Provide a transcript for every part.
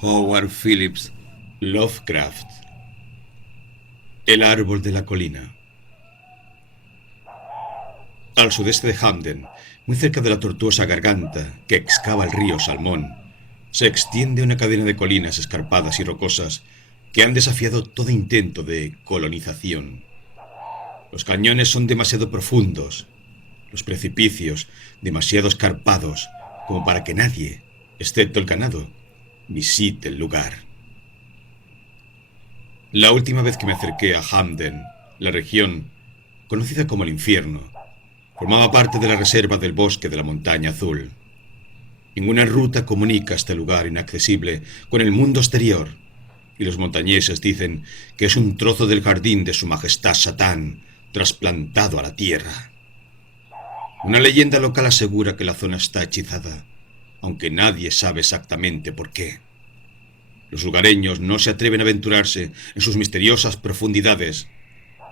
Howard Phillips Lovecraft. El árbol de la colina. Al sudeste de Hamden, muy cerca de la tortuosa garganta que excava el río Salmón, se extiende una cadena de colinas escarpadas y rocosas que han desafiado todo intento de colonización. Los cañones son demasiado profundos, los precipicios demasiado escarpados como para que nadie, excepto el ganado, visite el lugar. La última vez que me acerqué a Hamden, la región, conocida como el infierno, formaba parte de la reserva del bosque de la Montaña Azul. Ninguna ruta comunica este lugar inaccesible con el mundo exterior, y los montañeses dicen que es un trozo del jardín de su majestad Satán, trasplantado a la tierra. Una leyenda local asegura que la zona está hechizada, aunque nadie sabe exactamente por qué. Los lugareños no se atreven a aventurarse en sus misteriosas profundidades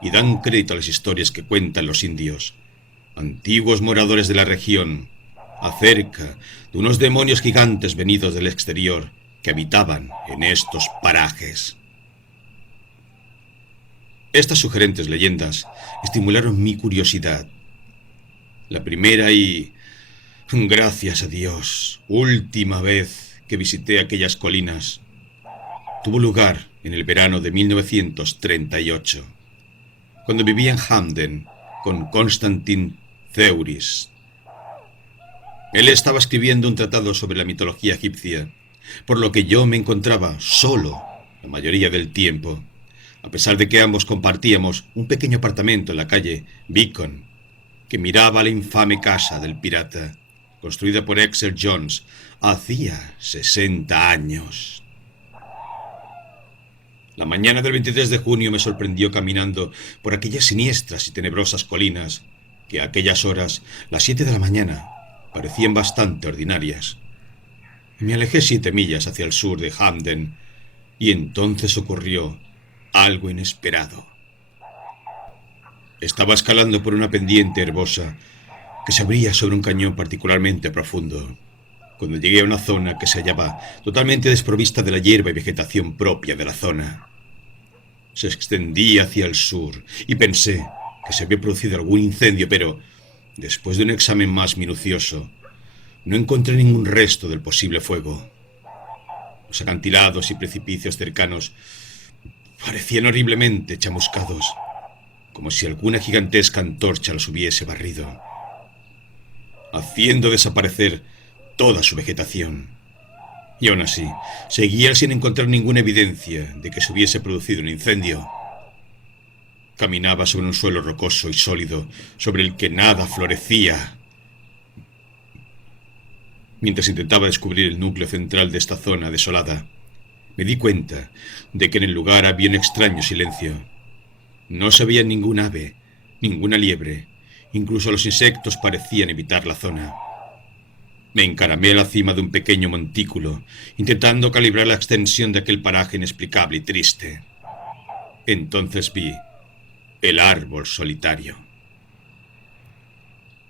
y dan crédito a las historias que cuentan los indios, antiguos moradores de la región, acerca de unos demonios gigantes venidos del exterior que habitaban en estos parajes. Estas sugerentes leyendas estimularon mi curiosidad. La primera y, gracias a Dios, última vez que visité aquellas colinas tuvo lugar en el verano de 1938, cuando vivía en Hamden con Constantin Zeuris. Él estaba escribiendo un tratado sobre la mitología egipcia, por lo que yo me encontraba solo la mayoría del tiempo, a pesar de que ambos compartíamos un pequeño apartamento en la calle Beacon, que miraba a la infame casa del pirata, construida por Excel Jones hacía 60 años. La mañana del 23 de junio me sorprendió caminando por aquellas siniestras y tenebrosas colinas que a aquellas horas, las 7 de la mañana, parecían bastante ordinarias. Me alejé 7 millas hacia el sur de Hamden y entonces ocurrió algo inesperado. Estaba escalando por una pendiente herbosa que se abría sobre un cañón particularmente profundo, cuando llegué a una zona que se hallaba totalmente desprovista de la hierba y vegetación propia de la zona. Se extendía hacia el sur y pensé que se había producido algún incendio, pero después de un examen más minucioso, no encontré ningún resto del posible fuego. Los acantilados y precipicios cercanos parecían horriblemente chamuscados, como si alguna gigantesca antorcha los hubiese barrido, haciendo desaparecer toda su vegetación. Y aún así, seguía sin encontrar ninguna evidencia de que se hubiese producido un incendio. Caminaba sobre un suelo rocoso y sólido, sobre el que nada florecía. Mientras intentaba descubrir el núcleo central de esta zona desolada, me di cuenta de que en el lugar había un extraño silencio. No se veía ningún ave, ninguna liebre, incluso los insectos parecían evitar la zona. Me encaramé a la cima de un pequeño montículo, intentando calibrar la extensión de aquel paraje inexplicable y triste. Entonces vi el árbol solitario.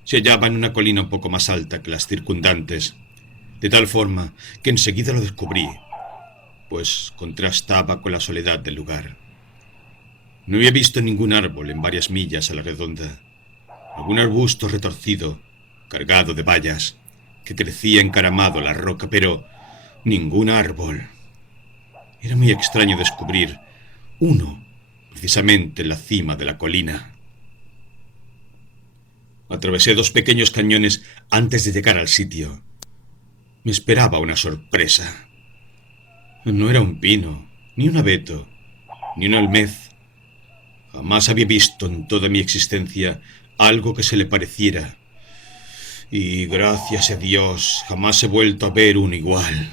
Se hallaba en una colina un poco más alta que las circundantes, de tal forma que enseguida lo descubrí, pues contrastaba con la soledad del lugar. No había visto ningún árbol en varias millas a la redonda, algún arbusto retorcido, cargado de bayas, que crecía encaramado a la roca, pero ningún árbol. Era muy extraño descubrir uno, precisamente en la cima de la colina. Atravesé 2 pequeños cañones antes de llegar al sitio. Me esperaba una sorpresa. No era un pino, ni un abeto, ni un almez. Jamás había visto en toda mi existencia algo que se le pareciera. Y gracias a Dios jamás he vuelto a ver uno igual.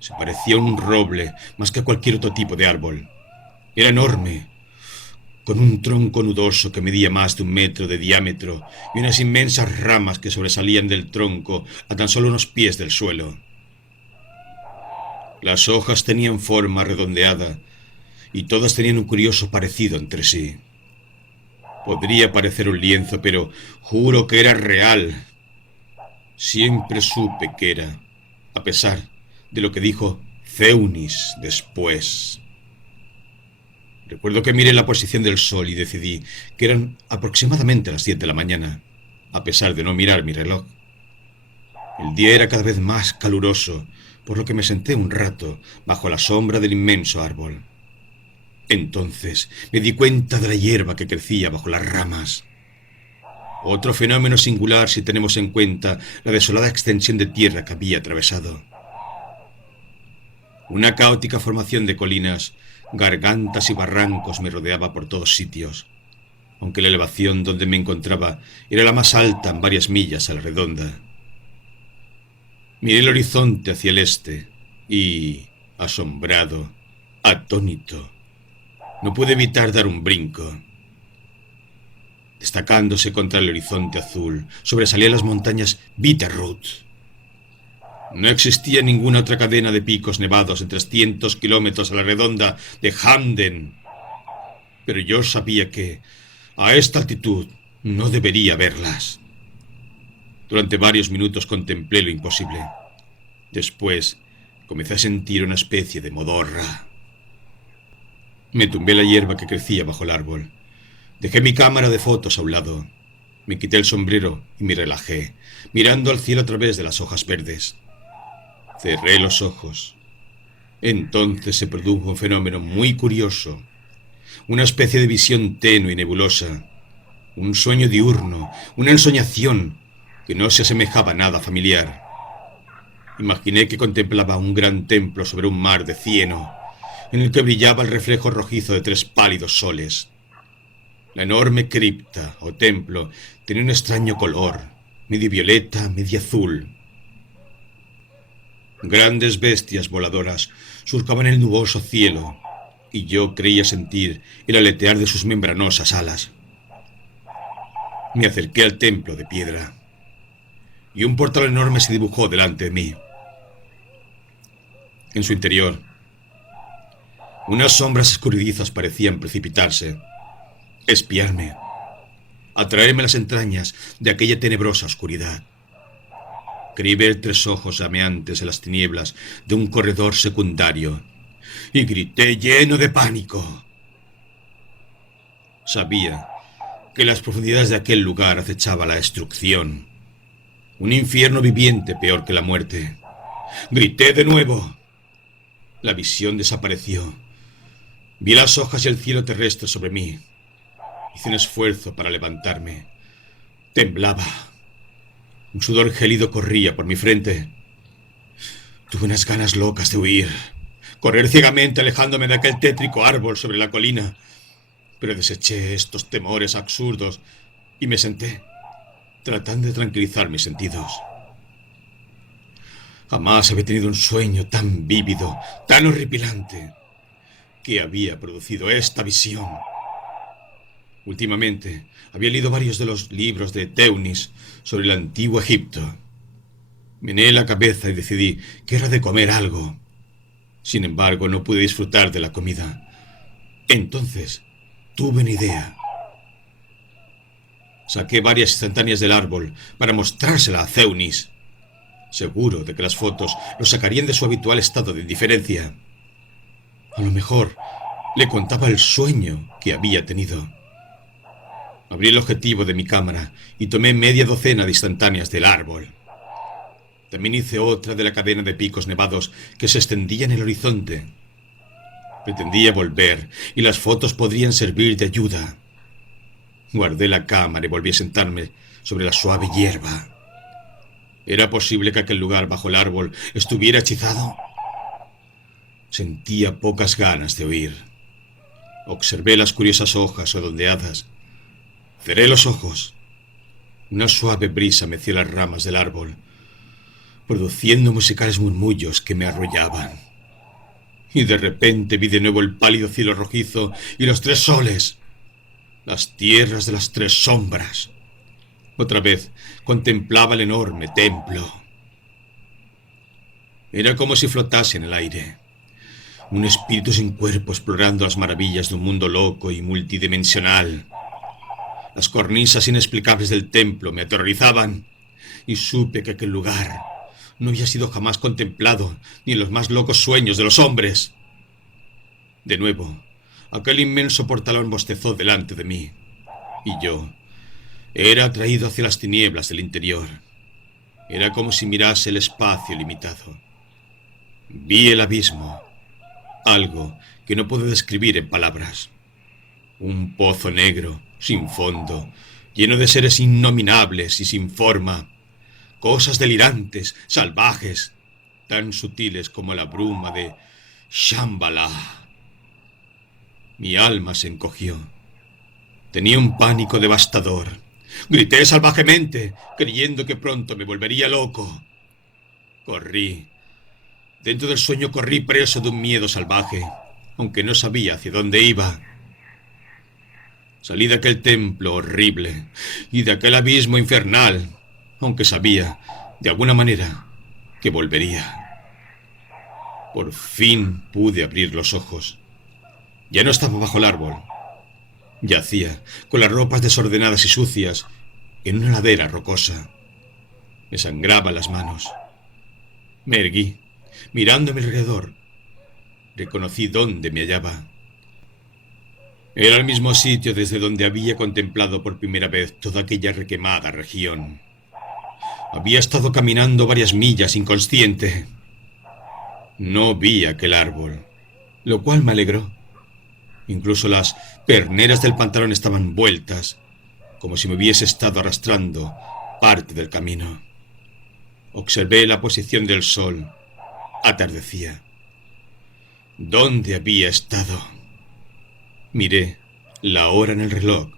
Se parecía a un roble más que a cualquier otro tipo de árbol. Era enorme, con un tronco nudoso que medía más de 1 metro de diámetro y unas inmensas ramas que sobresalían del tronco a tan solo unos pies del suelo. Las hojas tenían forma redondeada y todas tenían un curioso parecido entre sí. Podría parecer un lienzo, pero juro que era real. Siempre supe que era, a pesar de lo que dijo Ceunis después. Recuerdo que miré la posición del sol y decidí que eran aproximadamente las 10 de la mañana, a pesar de no mirar mi reloj. El día era cada vez más caluroso, por lo que me senté un rato bajo la sombra del inmenso árbol. Entonces me di cuenta de la hierba que crecía bajo las ramas. Otro fenómeno singular si tenemos en cuenta la desolada extensión de tierra que había atravesado. Una caótica formación de colinas, gargantas y barrancos me rodeaba por todos sitios, aunque la elevación donde me encontraba era la más alta en varias millas a la redonda. Miré el horizonte hacia el este y, asombrado, atónito, no pude evitar dar un brinco. Destacándose contra el horizonte azul, sobresalían las montañas Bitterroot. No existía ninguna otra cadena de picos nevados en 300 kilómetros a la redonda de Hamden. Pero yo sabía que, a esta altitud, no debería verlas. Durante varios minutos contemplé lo imposible. Después, comencé a sentir una especie de modorra. Me tumbé en la hierba que crecía bajo el árbol. Dejé mi cámara de fotos a un lado. Me quité el sombrero y me relajé, mirando al cielo a través de las hojas verdes. Cerré los ojos. Entonces se produjo un fenómeno muy curioso. Una especie de visión tenue y nebulosa. Un sueño diurno, una ensoñación que no se asemejaba a nada familiar. Imaginé que contemplaba un gran templo sobre un mar de cieno, en el que brillaba el reflejo rojizo de 3 pálidos soles. La enorme cripta o templo tenía un extraño color, medio violeta, medio azul. Grandes bestias voladoras surcaban el nuboso cielo, y yo creía sentir el aletear de sus membranosas alas. Me acerqué al templo de piedra, y un portal enorme se dibujó delante de mí. En su interior, unas sombras escurridizas parecían precipitarse, espiarme, atraerme a las entrañas de aquella tenebrosa oscuridad. Creí ver 3 ojos llameantes en las tinieblas de un corredor secundario, y grité lleno de pánico. Sabía que en las profundidades de aquel lugar acechaba la destrucción, un infierno viviente peor que la muerte. Grité de nuevo. La visión desapareció. Vi las hojas y el cielo terrestre sobre mí. Hice un esfuerzo para levantarme. Temblaba. Un sudor gélido corría por mi frente. Tuve unas ganas locas de huir, correr ciegamente alejándome de aquel tétrico árbol sobre la colina. Pero deseché estos temores absurdos y me senté, tratando de tranquilizar mis sentidos. Jamás había tenido un sueño tan vívido, tan horripilante. ¿Qué había producido esta visión? Últimamente había leído varios de los libros de Teunis sobre el antiguo Egipto. Meneé la cabeza y decidí que era de comer algo. Sin embargo, no pude disfrutar de la comida. Entonces, tuve una idea. Saqué varias instantáneas del árbol para mostrársela a Ceunis, seguro de que las fotos lo sacarían de su habitual estado de indiferencia. A lo mejor le contaba el sueño que había tenido. Abrí el objetivo de mi cámara y tomé media docena de instantáneas del árbol. También hice otra de la cadena de picos nevados que se extendía en el horizonte. Pretendía volver y las fotos podrían servir de ayuda. Guardé la cámara y volví a sentarme sobre la suave hierba. ¿Era posible que aquel lugar bajo el árbol estuviera hechizado? Sentía pocas ganas de huir. Observé las curiosas hojas redondeadas. Cerré los ojos. Una suave brisa mecía las ramas del árbol, produciendo musicales murmullos que me arrollaban. Y de repente vi de nuevo el pálido cielo rojizo y los 3 soles, las tierras de las 3 sombras. Otra vez contemplaba el enorme templo. Era como si flotase en el aire, un espíritu sin cuerpo explorando las maravillas de un mundo loco y multidimensional. Las cornisas inexplicables del templo me aterrorizaban y supe que aquel lugar no había sido jamás contemplado ni en los más locos sueños de los hombres. De nuevo, aquel inmenso portalón bostezó delante de mí, y yo era atraído hacia las tinieblas del interior. Era como si mirase el espacio limitado. Vi el abismo, algo que no puedo describir en palabras. Un pozo negro, sin fondo, lleno de seres innominables y sin forma. Cosas delirantes, salvajes, tan sutiles como la bruma de Shambhala. Mi alma se encogió. Tenía un pánico devastador. Grité salvajemente, creyendo que pronto me volvería loco. Corrí. Dentro del sueño corrí preso de un miedo salvaje, aunque no sabía hacia dónde iba. Salí de aquel templo horrible y de aquel abismo infernal, aunque sabía, de alguna manera, que volvería. Por fin pude abrir los ojos. Ya no estaba bajo el árbol. Yacía, con las ropas desordenadas y sucias, en una ladera rocosa. Me sangraban las manos. Me erguí, mirando a mi alrededor. Reconocí dónde me hallaba. Era el mismo sitio desde donde había contemplado por primera vez toda aquella requemada región. Había estado caminando varias millas inconsciente. No vi aquel árbol, lo cual me alegró. Incluso las perneras del pantalón estaban vueltas, como si me hubiese estado arrastrando parte del camino. Observé la posición del sol. Atardecía. ¿Dónde había estado? Miré la hora en el reloj.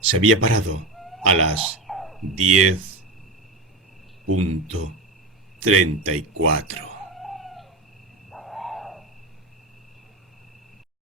Se había parado a las 10:34.